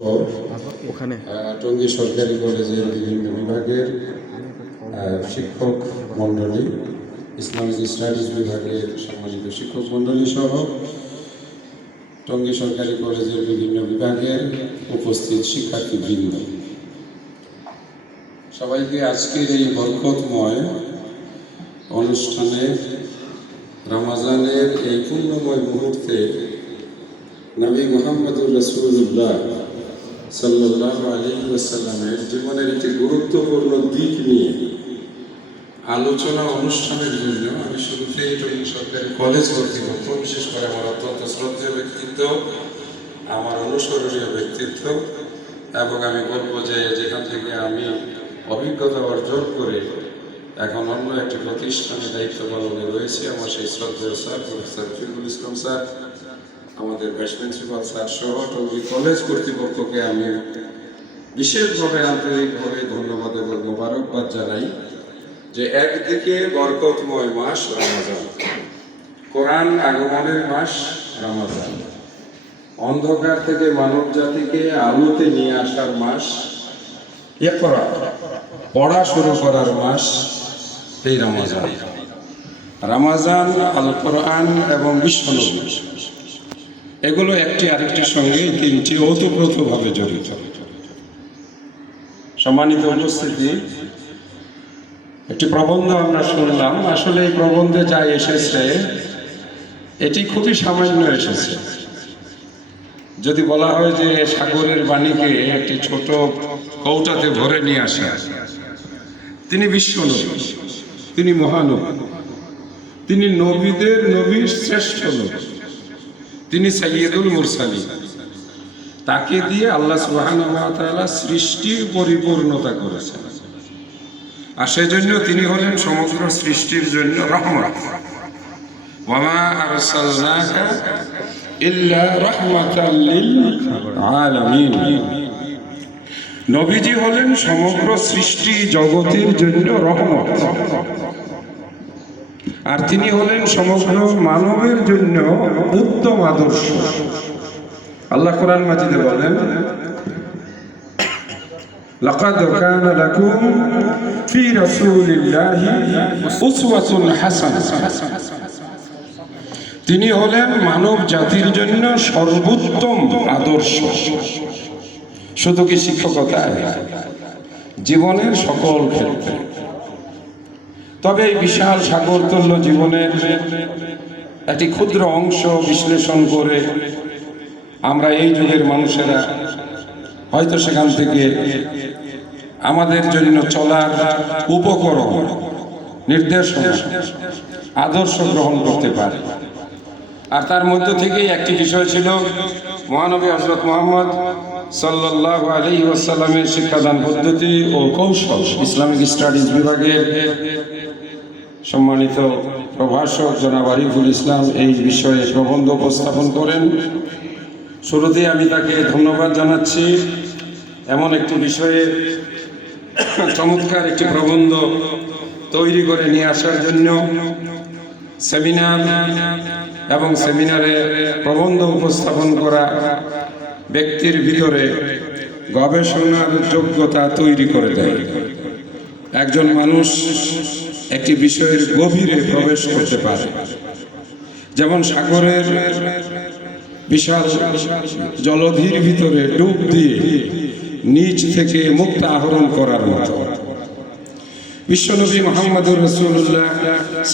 ওখানে? টঙ্গী সরকারি কলেজের বিভিন্ন বিভাগের শিক্ষক মণ্ডলী ইসলামিক স্টাডিজ বিভাগের সম্মানিত শিক্ষক মণ্ডলী সহ টঙ্গী সরকারি কলেজের বিভিন্ন বিভাগের উপস্থিত শিক্ষার্থীবৃন্দ। সবাইকে আজকের এই বরকতময় অনুষ্ঠানে রমাজানের এই পুণ্যময় মুহূর্তে নবী মোহাম্মদুর রসুল্লাহ সাল্লাহ আলী ওয়াসাল্লামের জীবনের একটি গুরুত্বপূর্ণ দিক নিয়ে আলোচনা অনুষ্ঠানের জন্য আমি টঙ্গী সরকারি কলেজ কর্তৃপক্ষ বিশেষ করে আমার অত্যন্ত শ্রদ্ধেয় ব্যক্তিত্ব, আমার অনুসরণীয় ব্যক্তিত্ব এবং আমি বলব যে যেখান থেকে আমি অভিজ্ঞতা অর্জন করে এখন অন্য একটি প্রতিষ্ঠানে দায়িত্ব পালনে রয়েছে, আমার সেই শ্রদ্ধেয় sir, professor Firul Islam sir. আমাদের ভাইস প্রিন্সিপাল স্যার সহ টঙ্গী কলেজ কর্তৃপক্ষকে আমি বিশেষভাবে আন্তরিকভাবে ধন্যবাদ এবং মোবারকবাদ জানাই যে একদিকে বরকতময় মাস রমাজান, কোরআন আগমনের মাস রমাজান, অন্ধকার থেকে মানব জাতিকে আলোতে নিয়ে আসার মাস, ইকরা, পড়া শুরু করার মাস এই রমাজান। রমাজান আল কোরআন এবং বিশ্বনবী। এগুলো একটি আরেকটির সঙ্গে তিনটি ওতপ্রোতভাবে জড়িত। সম্মানিত উপস্থিতি, একটি প্রবন্ধ আমরা শুনলাম। আসলে এই প্রবন্ধে যা এসেছে, এটি খুবই সামান্য এসেছে। যদি বলা হয় যে সাগরের বাণীকে একটি ছোট কৌটাতে ভরে নিয়ে আসা, তিনি বিশ্বনবী, তিনি মহানবী, তিনি নবীদের নবীর শ্রেষ্ঠ নবী। তিনি সাইয়দুল মুরসালি তাকে দিয়ে আল্লাহ তাআলা সৃষ্টির পরিপূর্ণতা করেছেন। আর সেজন্য তিনি হলেন সমগ্র সৃষ্টির জন্য নবীজি হলেন সমগ্র সৃষ্টি জগতের জন্য রহমত। আর তিনি হলেন সমগ্র মানবের জন্য উত্তম আদর্শ আল্লাহ কোরআন মাজিদে বলেন لقد كان لكم في رسول الله أسوة حسنة তিনি হলেন মানব জাতির জন্য সর্বোত্তম আদর্শ শুধু কি শিক্ষকতায় জীবনের সকল ক্ষেত্রে তবে এই বিশাল সাগরতুল্য জীবনের একটি ক্ষুদ্র অংশ বিশ্লেষণ করে আমরা এই যুগের মানুষেরা হয়তো সেখান থেকে আমাদের জন্য চলার উপকরণ, নির্দেশনা, আদর্শ গ্রহণ করতে পারে। আর তার মধ্য থেকেই একটি বিষয় ছিল, মহানবী হজরত মোহাম্মদ সাল্লাহ আলী ওয়াসাল্লামের শিক্ষাদান পদ্ধতি ও কৌশল ইসলামিক স্টাডিজ বিভাগের সম্মানিত প্রভাষক জনাব আরিফুল ইসলাম এই বিষয়ে প্রবন্ধ উপস্থাপন করেন। শুরুতেই আমি তাকে ধন্যবাদ জানাচ্ছি। এমন একটি বিষয়ে চমৎকার একটি প্রবন্ধ তৈরি করে নিয়ে আসার জন্য সেমিনার এবং সেমিনারে প্রবন্ধ উপস্থাপন করা ব্যক্তির ভিতরে গবেষণার যোগ্যতা তৈরি করে দেয়। একজন মানুষ একটি বিষয়ের গভীরে প্রবেশ করতে পারে। যেমন সাগরের বিশাল জলধির ভিতরে ডুব দিয়ে নিচ থেকে মুক্ত আহরণ করার মতো। বিশ্বনবী মোহাম্মদুর রসুল্লাহ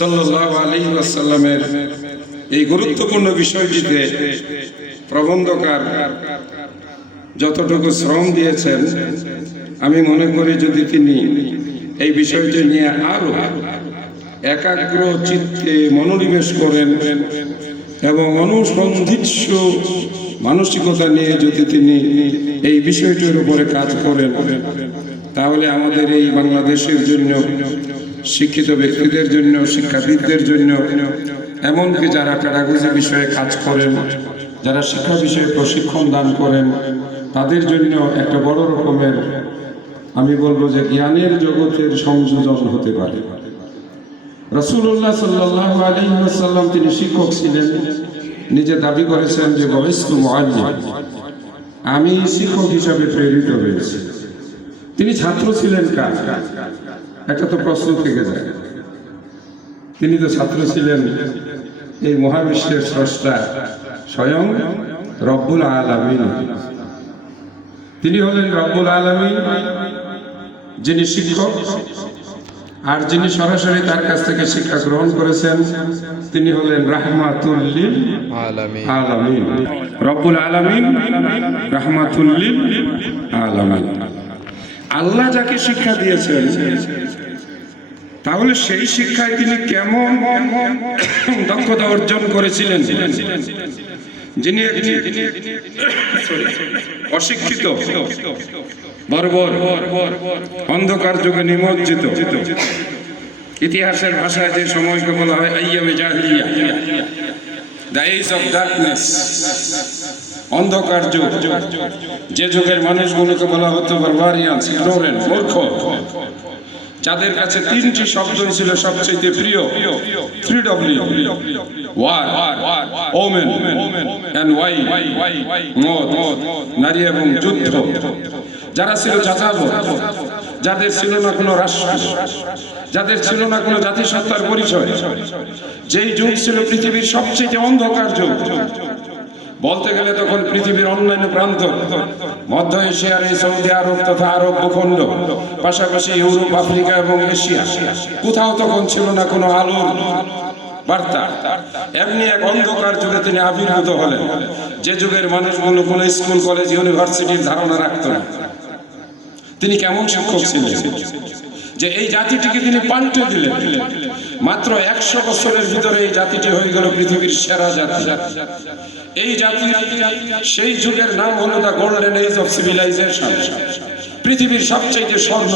সাল্লাহ আলী আসাল্লামের এই গুরুত্বপূর্ণ বিষয়টিতে প্রবন্ধকার যতটুকু শ্রম দিয়েছেন, আমি মনে করি যদি তিনি এই বিষয়টি নিয়ে আরও একাগ্র চিত্তে মনোনিবেশ করেন এবং অনুসন্ধিৎস মানসিকতা নিয়ে যদি তিনি এই বিষয়টির উপরে কাজ করেন, তাহলে আমাদের এই বাংলাদেশের জন্য, শিক্ষিত ব্যক্তিদের জন্য, শিক্ষাবিদদের জন্য, এমনকি যারা প্যারাগজি বিষয়ে কাজ করেন, যারা শিক্ষা বিষয়ে প্রশিক্ষণ দান করেন, তাদের জন্য একটা বড় রকমের আমি বলব যে জ্ঞানের জগতের সংযোজন হতে পারে। রসুল্লাহ সাল্লাহ আলী সাল্লাম তিনি শিক্ষক ছিলেন। নিজে দাবি করেছেন যে মহাল্লিম আমি শিক্ষক হিসাবে প্রেরিত হয়েছি। তিনি ছাত্র ছিলেন কার? একটা তো প্রশ্ন থেকে যায়। তিনি তো ছাত্র ছিলেন এই মহাবিশ্বের স্রষ্টা স্বয়ং রব্বুল আলামিন। তিনি হলেন রব্বুল আলামিন। যিনি শিক্ষক আর যিনি সরাসরি তার কাছ থেকে শিক্ষা গ্রহণ করেছেন তিনি হলেন রাহমাতুল্লিল আলামিন। আলামিন। রব্বুল আলামিন রাহমাতুল্লিল আলামিন। আল্লাহ যাকে শিক্ষা দিয়েছেন তাহলে সেই শিক্ষায় তিনি কেমন দক্ষতা অর্জন করেছিলেন? যিনি অশিক্ষিত বর্বর, অন্ধকার যুগে নিমজ্জিত। ইতিহাসের ভাষায় যে সময়কে বলা হয় আইয়ামে জাহিলিয়া। দ্য এজ অফ ডার্কনেস অন্ধকার যুগ। যে যুগের মানুষগুলোকে বলা হতো বারবারিয়ান্স ইগনোরেন্ট মূর্খ। যাদের কাছে তিনটি শব্দই ছিল সবচেয়ে প্রিয় three W war, women and wine মদ, নারী এবং যুদ্ধ। যারা ছিল যাদের ছিল না কোনো রাষ্ট্র, যাদের ছিল না কোনো জাতিসত্তার পরিচয়, যেই যুগ ছিল পৃথিবীর সবচেয়ে অন্ধকার যুগ। বলতে গেলে তখন পৃথিবীর অন্যান্য প্রান্ত, মধ্য এশিয়ার এই সৌদি আরব তথা আরব ভূখণ্ড, পাশাপাশি ইউরোপ, আফ্রিকা এবং এশিয়া, কোথাও তখন ছিল না কোনো আলোর বার্তা। এমনি এক অন্ধকার যুগে তিনি আবির্ভূত হলেন। যে যুগের মানুষগুলো কোনো স্কুল, কলেজ, ইউনিভার্সিটির ধারণা রাখত না। তিনি কেমন শিক্ষক ছিলেন? যে এই জাতিটিকে তিনি পাল্টে দিলেন। মাত্র একশো বছরের ভিতরে এই জাতিটি হয়ে গেল পৃথিবীর সেরা জাতি। এই জাতি সেই যুগের নাম হলো the golden age of civilization পৃথিবীর সবচেয়ে স্বর্ণ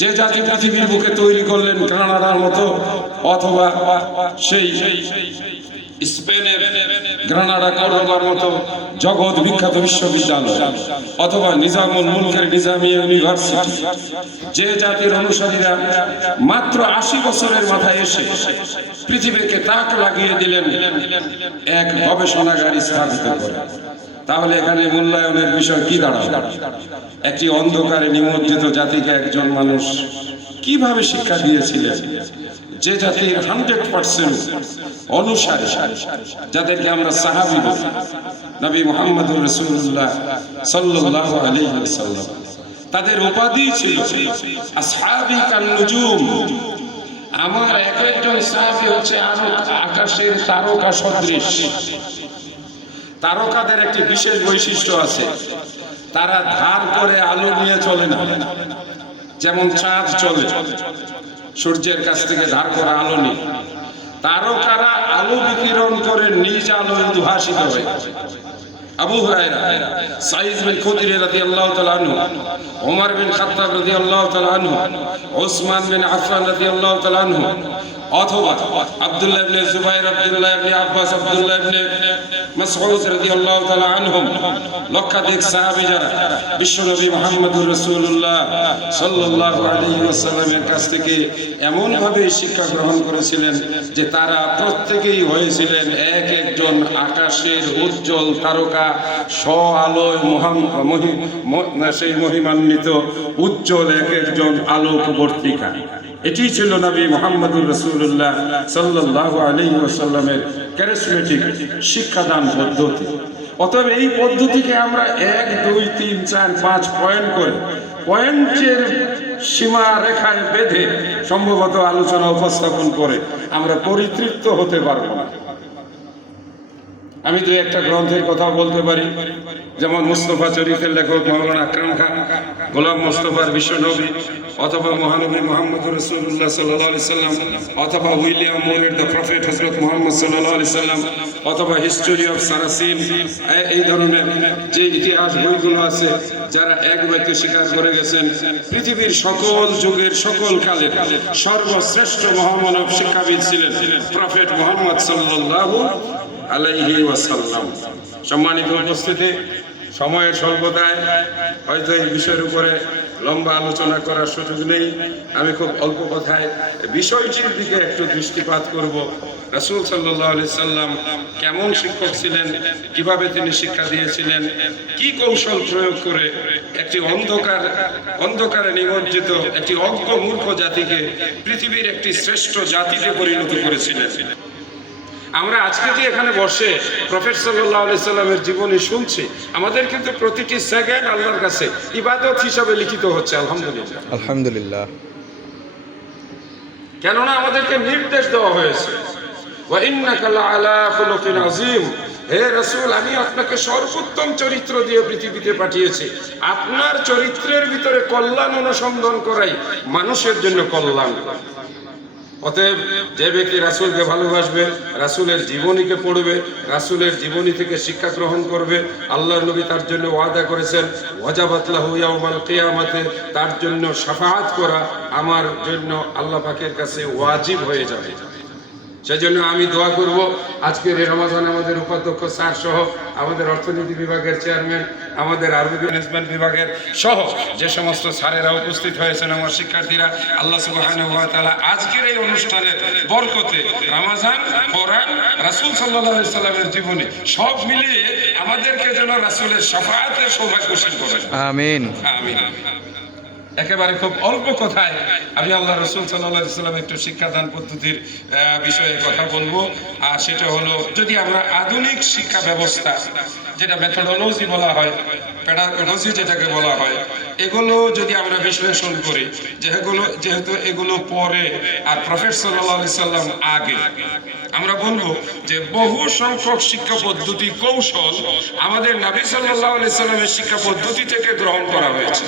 যে জাতি পৃথিবীর বুকে তৈরি করলেন কানাডার মতো, অথবা সেই স্পেনের গ্রানাডা কর্ডোবার মতো জগৎ বিখ্যাত বিশ্ববিদ্যালয় অথবা নিজামুল মুলকের নিজামিয়া ইউনিভার্সিটি। যে জাতির অনুসারীরা মাত্র আশি বছরের মাথায় এসে পৃথিবীকে তাক লাগিয়ে দিলেন, এক গবেষণাগার স্থাপিত করে। তাহলে এখানে মূল্যায়নের বিষয় কি দাঁড়াবে একটি অন্ধকারে নিমজ্জিত জাতিকে একজন মানুষ কীভাবে শিক্ষা দিয়েছিলেন? যে জাতির হান্ড্রেড পার্সেন্ট অনুসারে, যাদেরকে আমরা সাহাবি বলি, নবী মোহাম্মদুর রসুল্লাহ সাল্লাহ আলহিসাল্লাম তাদের উপাধি ছিল আসহাবি কান নুজুম আমার এক একজন সাহাবি হচ্ছে আরও আকাশের তারকা সদৃশ। তারকাদের একটি বিশেষ বৈশিষ্ট্য আছে, তারা ধার করে আলো নিয়ে চলে না, যেমন চাঁদ চলে। সূর্যের কাছ থেকে ধার করা আলো নেই। তারকারা আলো বিকিরণ করে নিজ আলো দুহাসিত হয়। আবু হুরায়রা সাইদ বিন খুদরি রাদিয়াল্লাহু তাআলা আনহু ওমর বিন খাত্তাব রাদিয়াল্লাহু তাআলা আনহু ওসমান বিন আফফান রাদিয়াল্লাহু তাআলা আনহু, অথবা আব্দুল্লাহ ইবনে জুবাইর, আব্দুল্লাহ ইবনে আব্বাস, আব্দুল্লাহ ইবনে মাসউদ রাদিয়াল্লাহু তাআলা আনহুম, লক্ষাধিক সাহাবী যারা বিশ্বনবী মুহাম্মদুর রাসূলুল্লাহ সাল্লাল্লাহু আলাইহি ওয়াসাল্লামের কাছ থেকে এমন ভাবে শিক্ষা গ্রহণ করেছিলেন যে তারা প্রত্যেকেই হয়েছিলেন এক একজন আকাশের উজ্জ্বল তারকা। স্ব আলোয় সেই মহিমান্বিত উজ্জ্বল এক একজন আলোকবর্তিকা এটি ছিল নবী মোহাম্মদুর রসুল্লাহ সাল্লাহ আলী ওয়াসাল্লামের ক্যারিসমেটিক শিক্ষাদান পদ্ধতি। অতএব এই পদ্ধতিকে আমরা এক, দুই, তিন, চার, পাঁচ পয়েন্ট করে পয়েন্টের সীমা রেখায় বেঁধে সম্ভবত আলোচনা উপস্থাপন করে আমরা পরিতৃপ্ত হতে পারব না। আমি দু একটা গ্রন্থের কথা বলতে পারি। যেমন মুস্তফা শরীফের লেখক মৌলানা আকরাম খান, গোলাম মুস্তফার বিশ্বনবী, অথবা মহানবী মোহাম্মদ রসুল্লাহ সাল্লাহ আলি সাল্লাম, অথবা উইলিয়াম মোরের দ্য প্রফেট হজরত মোহাম্মদ সাল্লাহ আলি সাল্লাম, অথবা হিস্টোরি অফ সারাসিন। এই ধরনের যে ইতিহাস বইগুলো আছে, যারা এক ব্যক্তি স্বীকার করে গেছেন, পৃথিবীর সকল যুগের সকল কালে সর্বশ্রেষ্ঠ মহামানব শিক্ষাবিদ ছিলেন প্রফেট মোহাম্মদ সাল্লাল্লাহু আলাইহি ওয়াসাল্লাম। সম্মানিত উপস্থিতি, সময়ের স্বল্পতায় হয়তো এই বিষয়ের উপরে লম্বা আলোচনা করার সুযোগ নেই। আমি খুব অল্প কথায় বিষয়টির দিকে একটু দৃষ্টিপাত করব। রাসূল আলাইহি সাল্লাম কেমন শিক্ষক ছিলেন? কীভাবে তিনি শিক্ষা দিয়েছিলেন? কি কৌশল প্রয়োগ করে একটি অন্ধকার, অন্ধকারে নিমজ্জিত একটি অজ্ঞ মূর্খ জাতিকে পৃথিবীর একটি শ্রেষ্ঠ জাতিতে পরিণত করেছিলেন? আমরা আজকে যে এখানে বসে প্রফেট সাল্লাহ আলি সাল্লামের জীবনী শুনছি আমাদের কিন্তু প্রতিটি সেকেন্ড আল্লাহর কাছে ইবাদত হিসাবে লিখিত হচ্ছে আলহামদুলিল্লাহ। আলহামদুলিল্লাহ। কেননা আমাদেরকে নির্দেশ দেওয়া হয়েছে হে রসুল আমি আপনাকে সর্বোত্তম চরিত্র দিয়ে পৃথিবীতে পাঠিয়েছি। আপনার চরিত্রের ভিতরে কল্যাণ অনুসন্ধান করাই মানুষের জন্য কল্যাণ। অতএব যে ব্যক্তি রাসুলকে ভালোবাসবে, রাসুলের জীবনীকে পড়বে, রাসুলের জীবনী থেকে শিক্ষা গ্রহণ করবে আল্লাহ নবী তার জন্য ওয়াদা করেছেন ওয়াজাবাতলাহু ইয়াউমাল কেয়ামাতে, তার জন্য সাফাহাত করা আমার জন্য আল্লাহ পাকের কাছে ওয়াজিব হয়ে যাবে। সেজন্য আমি দোয়া করব। আজকের এই রমাজান আমাদের উপাধ্যক্ষ স্যার সহ আমাদের অর্থনীতি বিভাগের চেয়ারম্যান আমাদের আরবি ম্যানেজমেন্ট বিভাগের সহ যে সমস্ত স্যারেরা উপস্থিত হয়েছেন আমার শিক্ষার্থীরা আল্লাহ তাআলা আজকের এই অনুষ্ঠানের বরকতে রমাজান কোরআন রাসূল আলাইহি সাল্লামের জীবনী সব মিলিয়ে আমাদেরকে যেন রাসূলের শাফাআতের সৌভাগ্যশীল করেন। আমিন। আমিন। একেবারে খুব অল্প কথায় আমি আল্লাহ রসুল সাল্লাহ সাল্লাম একটু শিক্ষাদান পদ্ধতির বিষয়ে কথা বলব। আর সেটা হলো, যদি আমরা আধুনিক শিক্ষা ব্যবস্থা, যেটা মেথোডোলজি বলা হয় প্যাডাগোলজি যেটাকে বলা হয়, এগুলো যদি আমরা বিশ্লেষণ করি, যেগুলো, যেহেতু এগুলো পরে আর প্রফেট সাল্লাহ সাল্লাম আগে, আমরা বলব যে বহু সংখ্যক শিক্ষা পদ্ধতি কৌশল আমাদের নাবি সাল্লাহ আলি সাল্লামের শিক্ষা পদ্ধতি থেকে গ্রহণ করা হয়েছে।